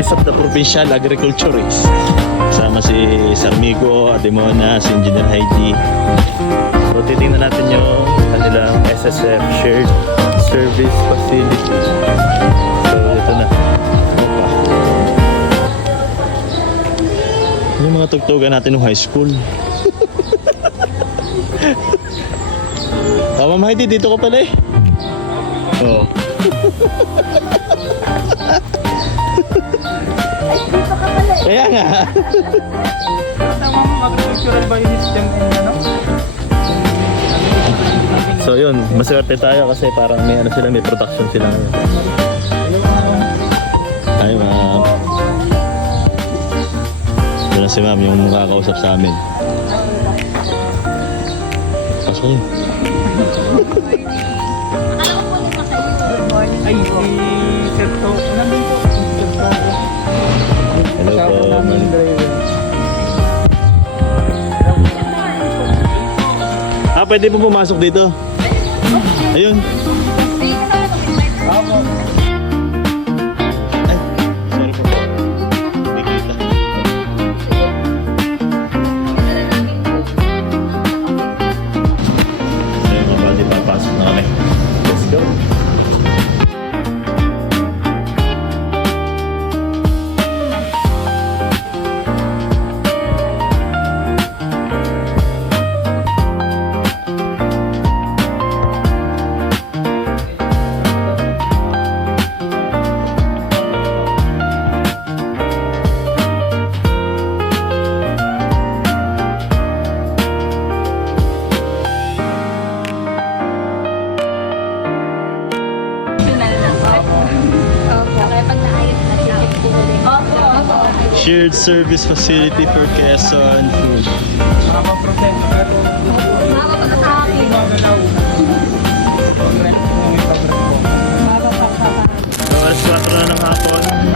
Office of the Provincial Agriculturist. Kasama si Sarmigo, Ademona, si Engineer Heidi. So titingnan natin yung kanilang SSF Shared Service Facility. So ito na. Yung mga tugtugan natin ng high school. Oh, Ma'am Heidi, dito ka pala eh. Oh. Kaya nga. Tama mo, agricultural biosystem and ano? So yun, maswerte tayo kasi parang may ano sila, may production sila ngayon. Hi ma'am. Yun na si ma'am, yung makakausap sa amin. Pasok yun. Ay, si Sir To. Nandun po. Sir To. Hello po, ma'am. Ah, pwede po pumasok dito. Ayun. Ako. Ay, sorry po. Hindi kita. Ayun, mga bati, papasok na kami. Let's go. Shared Service Facility for Quezon Food. Makapag-process pero hindi magalaw. So, alas 4 na ng hapon.